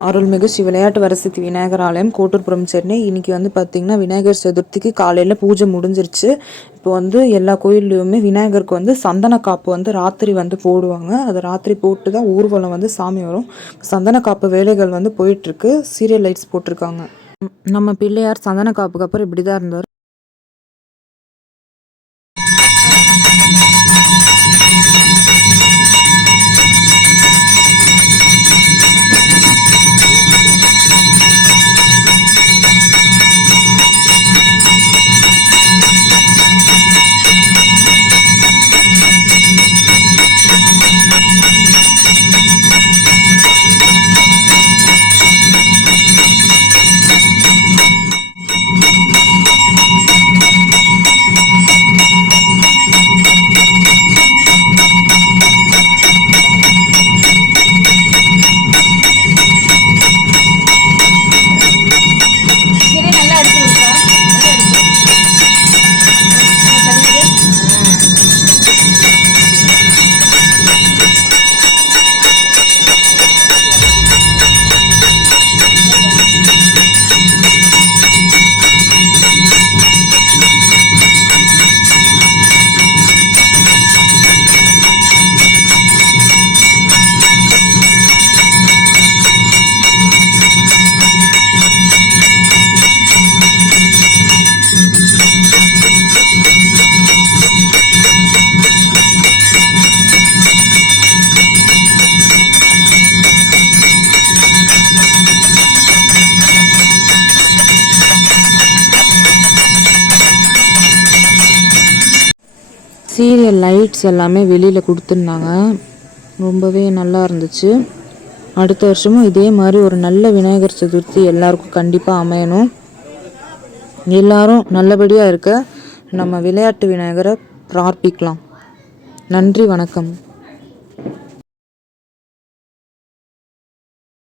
அருள்மிகு ஸ்ரீ விளையாட்டு வரசக்தி விநாயகர் ஆலயம் கோட்டூர்புரம் சென்னை இன்றைக்கி வந்து பார்த்திங்கன்னா விநாயகர் சதுர்த்திக்கு காலையில் பூஜை முடிஞ்சிருச்சு. இப்போ வந்து எல்லா கோயில்லையுமே விநாயகருக்கு வந்து சந்தன காப்பு வந்து ராத்திரி வந்து போடுவாங்க. அது ராத்திரி போட்டு தான் ஊர்வலம் வந்து சாமி வரும். சந்தன காப்பு வேலைகள் வந்து போயிட்டுருக்கு சீரியல் லைட்ஸ் போட்டிருக்காங்க. நம்ம பிள்ளையார் சந்தன காப்புக்கு அப்புறம் இப்படி தான் இருந்தார். சீரியல் லைட்ஸ் எல்லாமே வெளியில் கொடுத்துருந்தாங்க. ரொம்பவே நல்லா இருந்துச்சு. அடுத்த வருஷமும் இதே மாதிரி ஒரு நல்ல விநாயகர் சதுர்த்தி எல்லாருக்கும் கண்டிப்பாக அமையணும். எல்லாரும் நல்லபடியாக இருக்க நம்ம விளையாட்டு விநாயகரை பிரார்த்திக்கலாம். நன்றி வணக்கம்.